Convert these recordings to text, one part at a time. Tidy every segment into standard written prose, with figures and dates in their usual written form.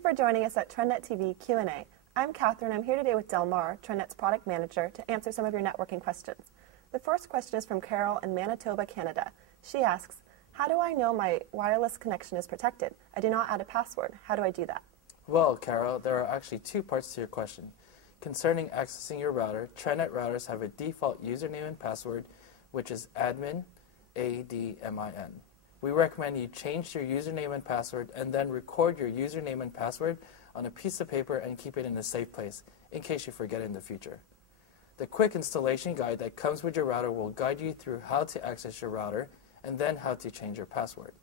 you for joining us at TRENDnet TV Q&A. I'm Catherine. I'm here today with Delmar, TRENDnet's product manager, to answer some of your networking questions. The first question is from Carol in Manitoba, Canada. She asks, how do I know my wireless connection is protected? I do not add a password. How do I do that? Well, Carol, there are actually two parts to your question. Concerning accessing your router, TRENDnet routers have a default username and password, which is admin, A-D-M-I-N. We recommend you change your username and password and then record your username and password on a piece of paper and keep it in a safe place in case you forget in the future. The quick installation guide that comes with your router will guide you through how to access your router and then how to change your password.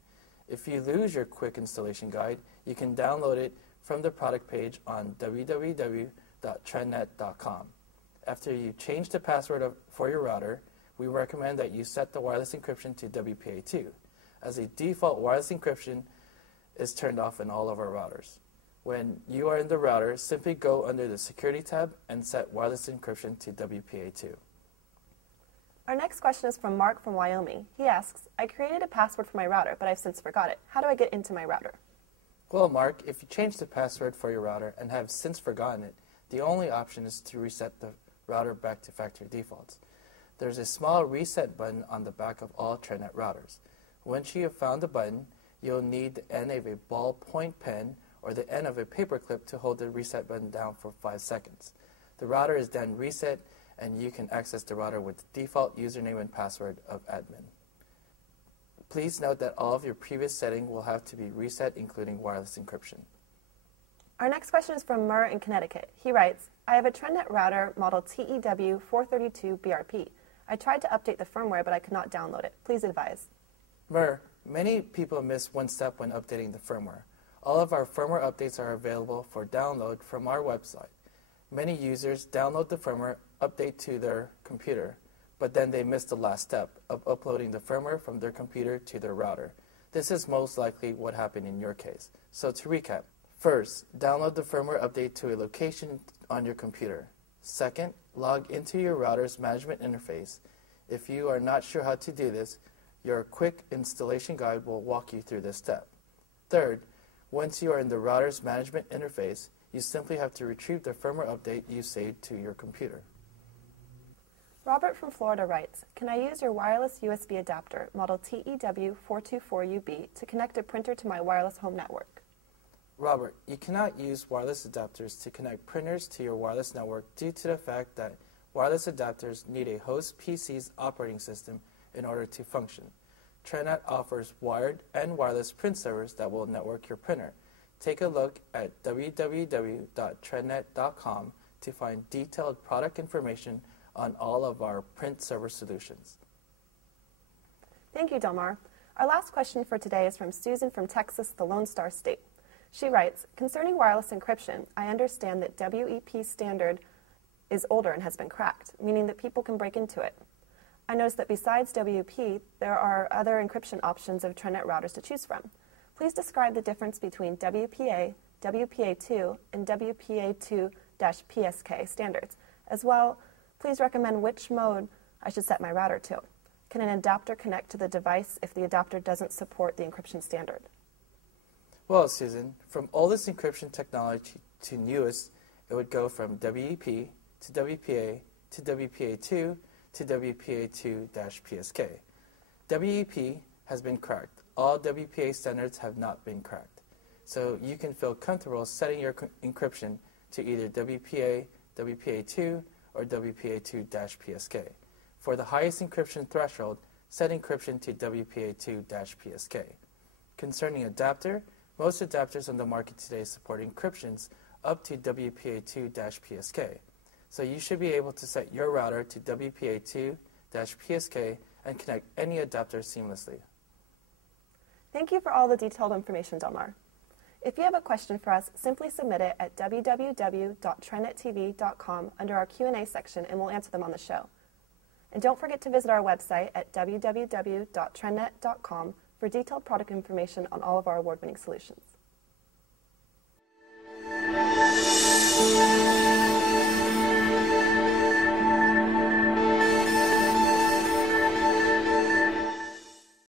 If you lose your quick installation guide, you can download it from the product page on www.trendnet.com. After you change the password for your router, we recommend that you set the wireless encryption to WPA2, as a default wireless encryption is turned off in all of our routers. When you are in the router, simply go under the Security tab and set wireless encryption to WPA2. Our next question is from Mark from Wyoming. He asks, I created a password for my router, but I've since forgot it. How do I get into my router? Well, Mark, if you change the password for your router and have since forgotten it, the only option is to reset the router back to factory defaults. There's a small reset button on the back of all TRENDnet routers. Once you have found the button, you'll need the end of a ballpoint pen or the end of a paper clip to hold the reset button down for 5 seconds. The router is then reset, and you can access the router with the default username and password of admin. Please note that all of your previous settings will have to be reset, including wireless encryption. Our next question is from Murr in Connecticut. He writes, I have a TRENDnet router model TEW432BRP. I tried to update the firmware, but I could not download it. Please advise. Murr, many people miss one step when updating the firmware. All of our firmware updates are available for download from our website. Many users download the firmware update to their computer, but then they miss the last step of uploading the firmware from their computer to their router. This is most likely what happened in your case. So to recap, first, download the firmware update to a location on your computer. Second, log into your router's management interface. If you are not sure how to do this, your quick installation guide will walk you through this step. Third, once you are in the router's management interface, you simply have to retrieve the firmware update you saved to your computer. Robert from Florida writes, can I use your wireless USB adapter, model TEW424UB, to connect a printer to my wireless home network? Robert, you cannot use wireless adapters to connect printers to your wireless network due to the fact that wireless adapters need a host PC's operating system in order to function. TRENDnet offers wired and wireless print servers that will network your printer. Take a look at www.trendnet.com to find detailed product information on all of our print server solutions. Thank you, Delmar. Our last question for today is from Susan from Texas, the Lone Star State. She writes, concerning wireless encryption, I understand that WEP standard is older and has been cracked, meaning that people can break into it. I noticed that besides WEP, there are other encryption options of TRENDnet routers to choose from. Please describe the difference between WPA, WPA2, and WPA2-PSK standards. As well, please recommend which mode I should set my router to. Can an adapter connect to the device if the adapter doesn't support the encryption standard? Well, Susan, from oldest encryption technology to newest, it would go from WEP to WPA to WPA2 to WPA2-PSK. WEP has been cracked. All WPA standards have not been cracked. So you can feel comfortable setting your encryption to either WPA, WPA2, or WPA2-PSK. For the highest encryption threshold, set encryption to WPA2-PSK. Concerning adapter, most adapters on the market today support encryptions up to WPA2-PSK. So you should be able to set your router to WPA2-PSK and connect any adapter seamlessly. Thank you for all the detailed information, Delmar. If you have a question for us, simply submit it at www.trendnettv.com under our Q&A section, and we'll answer them on the show. And don't forget to visit our website at www.trendnet.com for detailed product information on all of our award-winning solutions.